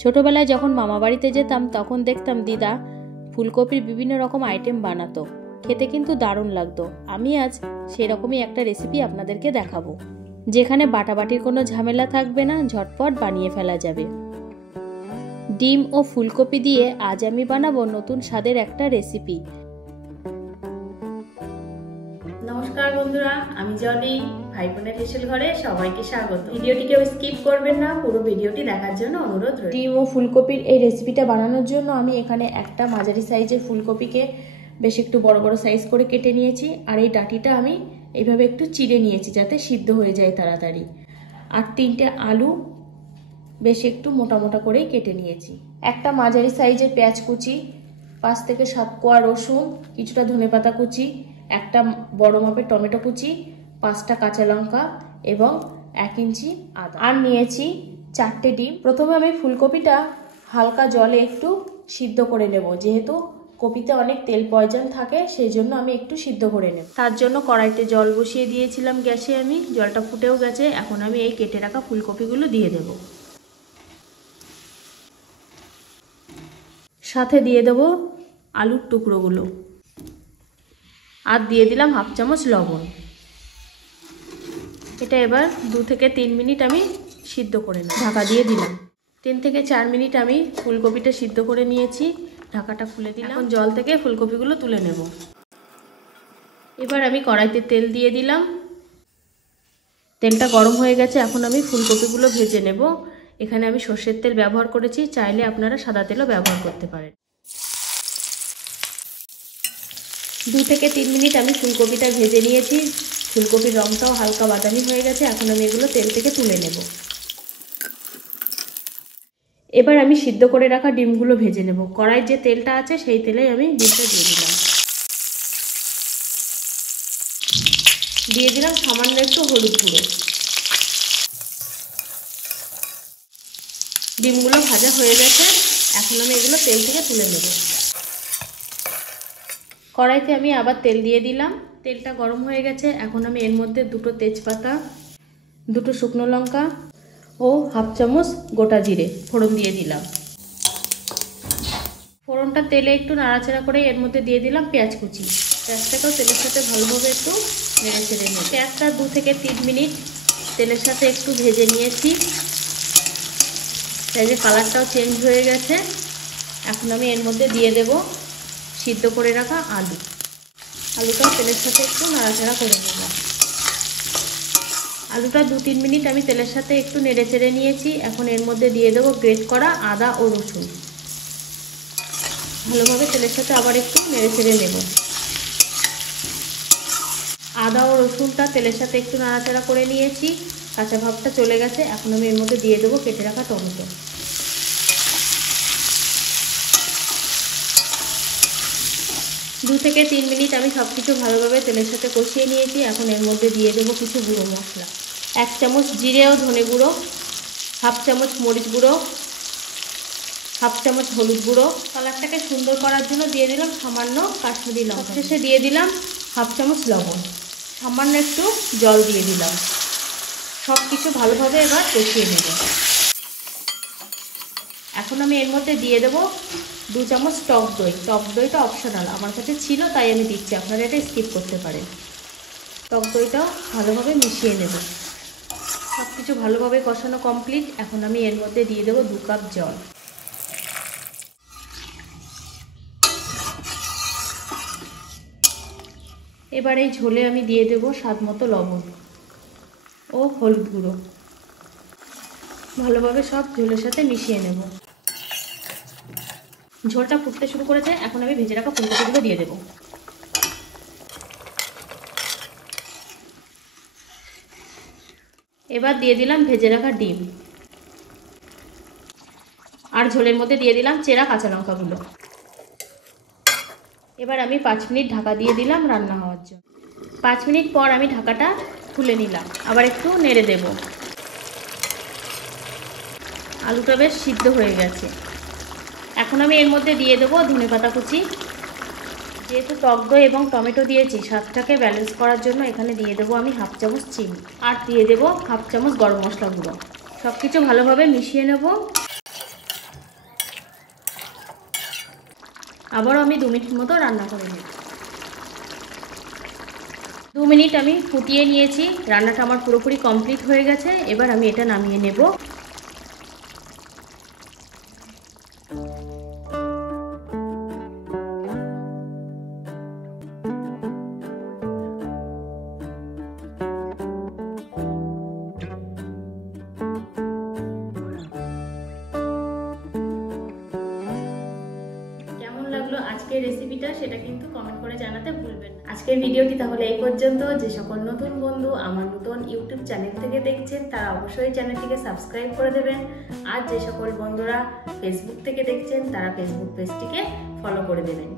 ছোটোবেলায় যখন মামা বাড়িতে যেতাম তখন দেখতাম দিদা ফুলকপির বিভিন্ন রকম আইটেম বানাতো, খেতে কিন্তু দারুণ লাগতো। আমি আজ সেরকমই একটা রেসিপি আপনাদেরকে দেখাবো, যেখানে বাটাবাটির কোনো ঝামেলা থাকবে না, ঝটপট বানিয়ে ফেলা যাবে। ডিম ও ফুলকপি দিয়ে আজ আমি বানাবো নতুন স্বাদের একটা রেসিপি। নমস্কার বন্ধুরা, আমি জনি, ভাই বোনের হেসেল ঘরে সবাইকে স্বাগত। ভিডিওটি কেউ স্কিপ করবেন না, পুরো ভিডিওটি দেখার জন্য অনুরোধ রইল। ডিম ও ফুলকপির এই রেসিপিটা বানানোর জন্য আমি এখানে একটা মাঝারি সাইজের ফুলকপিকে বেশ একটু বড় বড় সাইজ করে কেটে নিয়েছি, আর এই ডাঁটিটা আমি এইভাবে একটু চিড়ে নিয়েছি যাতে সিদ্ধ হয়ে যায় তাড়াতাড়ি। আর 3টে আলু বেশ একটু মোটা মোটা করেই কেটে নিয়েছি। একটা মাঝারি সাইজের পেঁয়াজ কুচি, 5 থেকে 7 কোয়া রসুন, কিছুটা ধনেপাতা কুচি, একটা বড় মাপের টমেটো কুচি, 5টা কাঁচা লঙ্কা এবং 1 ইঞ্চি আদা। আর নিয়েছি 4টে ডিম। প্রথমে আমি ফুলকপিটা হালকা জলে একটু সিদ্ধ করে নেব, যেহেতু কপিতে অনেক তেল প্রয়োজন থাকে, সেই জন্য আমি একটু সিদ্ধ করে নেব। তার জন্য কড়াইতে জল বসিয়ে দিয়েছিলাম গ্যাসে, আমি জলটা ফুটেও গেছে। এখন আমি এই কেটে রাখা ফুলকপিগুলো দিয়ে দেব, সাথে দিয়ে দেব আলুর টুকরোগুলো, আর দিয়ে দিলাম 1/2 চামচ লবণ। এটা এবার 2 থেকে 3 মিনিট আমি সিদ্ধ করে নেব। ঢাকা দিয়ে দিলাম। 3 থেকে 4 মিনিট আমি ফুলকপিটা সিদ্ধ করে নিয়েছি। ঢাকাটা খুলে দিলাম। এখন জল থেকে ফুলকপিগুলো তুলে নেব। এবার আমি কড়াইতে তেল দিয়ে দিলাম। তেলটা গরম হয়ে গেছে। এখন আমি ফুলকপিগুলো ভেজে নেব। এখানে আমি সর্ষের তেল ব্যবহার করেছি, চাইলে আপনারা সাদা তেলও ব্যবহার করতে পারেন। 2 থেকে 3 মিনিট আমি ফুলকপিটা ভেজে নিয়েছি। ফুলকপির রঙটাও হালকা বাদামি হয়ে গেছে। এখন আমি এগুলো তেল থেকে তুলে নেব। এবার আমি সিদ্ধ করে রাখা ডিমগুলো ভেজে নেব। কড়াইয়ের যে তেলটা আছে সেই তেলেই আমি ডিমটা দিয়ে দিলাম। দিয়ে দিলাম সামান্য একটু হলুদ গুঁড়ো। ডিমগুলো ভাজা হয়ে গেছে। এখন আমি এগুলো তেল থেকে তুলে নেব। কড়াইতে আমি আবার তেল দিয়ে দিলাম। তেলটা গরম হয়ে গেছে। এখন আমি এর মধ্যে 2টো তেজপাতা, 2টো শুকনো লঙ্কা ও 1/2 চামচ গোটা জিরে ফোড়ন দিয়ে দিলাম। ফোড়নটা তেলে একটু নাড়াচাড়া করে এর মধ্যে দিয়ে দিলাম পেঁয়াজ কুচি। পেঁয়াজটাকেও তেলের সাথে ভালোভাবে একটু নেড়ে চেড়ে নিই। পেঁয়াজটা 2 থেকে 3 মিনিট তেলের সাথে একটু ভেজে নিয়েছি। পেঁয়াজের কালারটাও চেঞ্জ হয়ে গেছে। এখন আমি এর মধ্যে দিয়ে দেব সিদ্ধ করে রাখা আলু। আলুটাও তেলের সাথে একটু নাড়াচাড়া করে নেব। আলুটা 2-3 মিনিট আমি তেলের সাথে একটু নেড়ে চেড়ে নিয়েছি। এখন এর মধ্যে দিয়ে দেবো গ্রেট করা আদা ও রসুন। ভালোভাবে তেলের সাথে আবার একটু নেড়ে চেড়ে নেব। আদা ও রসুনটা তেলের সাথে একটু নাড়াচাড়া করে নিয়েছি। কাঁচা ভাবটা চলে গেছে। এখন আমি এর মধ্যে দিয়ে দেবো কেটে রাখা টমেটো। 2 থেকে 3 মিনিট আমি সব কিছু ভালোভাবে তেলের সাথে কষিয়ে নিয়েছি। এখন এর মধ্যে দিয়ে দেবো কিছু গুঁড়ো মশলা। 1 চামচ জিরে ও ধনে গুঁড়ো, 1/2 চামচ মরিচ গুঁড়ো, 1/2 চামচ হলুদ গুঁড়ো। কালারটাকে সুন্দর করার জন্য দিয়ে দিলাম সামান্য কাশ্মীরি লঙ্কা। শেষে দিয়ে দিলাম 1/2 চামচ লবণ। সামান্য একটু জল দিয়ে দিলাম। সব কিছু ভালোভাবে এবার কষিয়ে নেব। এখন আমি এর মধ্যে দিয়ে দেবো 2 চামচ টক দই। টক দইটা অপশনাল, আমার কাছে ছিল তাই আমি দিচ্ছি, আপনারা এটা স্কিপ করতে পারেন। টক দইটাও ভালোভাবে মিশিয়ে নেব। সব কিছু ভালোভাবে কষানো কমপ্লিট। এখন আমি এর মধ্যে দিয়ে দেবো 2 কাপ জল। এবার এই ঝোলে আমি দিয়ে দেবো স্বাদ মতো লবণ ও হলুদ গুঁড়ো। ভালোভাবে সব ঝোলের সাথে মিশিয়ে নেব। ঝোলটা ফুটতে শুরু করেছে। এখন আমি ভেজে রাখা ফুলকপিগুলো দিয়ে দেব। এবার দিয়ে দিলাম ভেজে রাখা ডিম, আর ঝোলের মধ্যে দিয়ে দিলাম চেরা কাঁচা লঙ্কাগুলো। এবার আমি 5 মিনিট ঢাকা দিয়ে দিলাম রান্না হওয়ার জন্য। 5 মিনিট পর আমি ঢাকাটা খুলে নিলাম। আবার একটু নেড়ে দেব। আলুটা বেশ সিদ্ধ হয়ে গেছে। এখন আমি এর মধ্যে দিয়ে দেবো ধনেপাতা কুচি। যেহেতু টক দই এবং টমেটো দিয়েছি, স্বাদটাকে ব্যালেন্স করার জন্য এখানে দিয়ে দেবো আমি 1/2 চামচ চিনি, আর দিয়ে দেবো 1/2 চামচ গরম মশলা গুঁড়ো। সব কিছু ভালোভাবে মিশিয়ে নেব। আবারও আমি 2 মিনিট মতো রান্না করে নেব। 2 মিনিট আমি ফুটিয়ে নিয়েছি, রান্নাটা আমার পুরোপুরি কমপ্লিট হয়ে গেছে। এবার আমি এটা নামিয়ে নেব। লাগলো আজকের রেসিপিটা সেটা কিন্তু কমেন্ট করে জানাতে ভুলবেন না। আজকের ভিডিওটি তাহলে এই পর্যন্ত। যে সকল নতুন বন্ধু আমার নতুন ইউটিউব চ্যানেল থেকে দেখছেন তারা অবশ্যই চ্যানেলটিকে সাবস্ক্রাইব করে দেবেন। আর যে সকল বন্ধুরা ফেসবুক থেকে দেখছেন তারা ফেসবুক পেজটিকে ফলো করে দেবেন।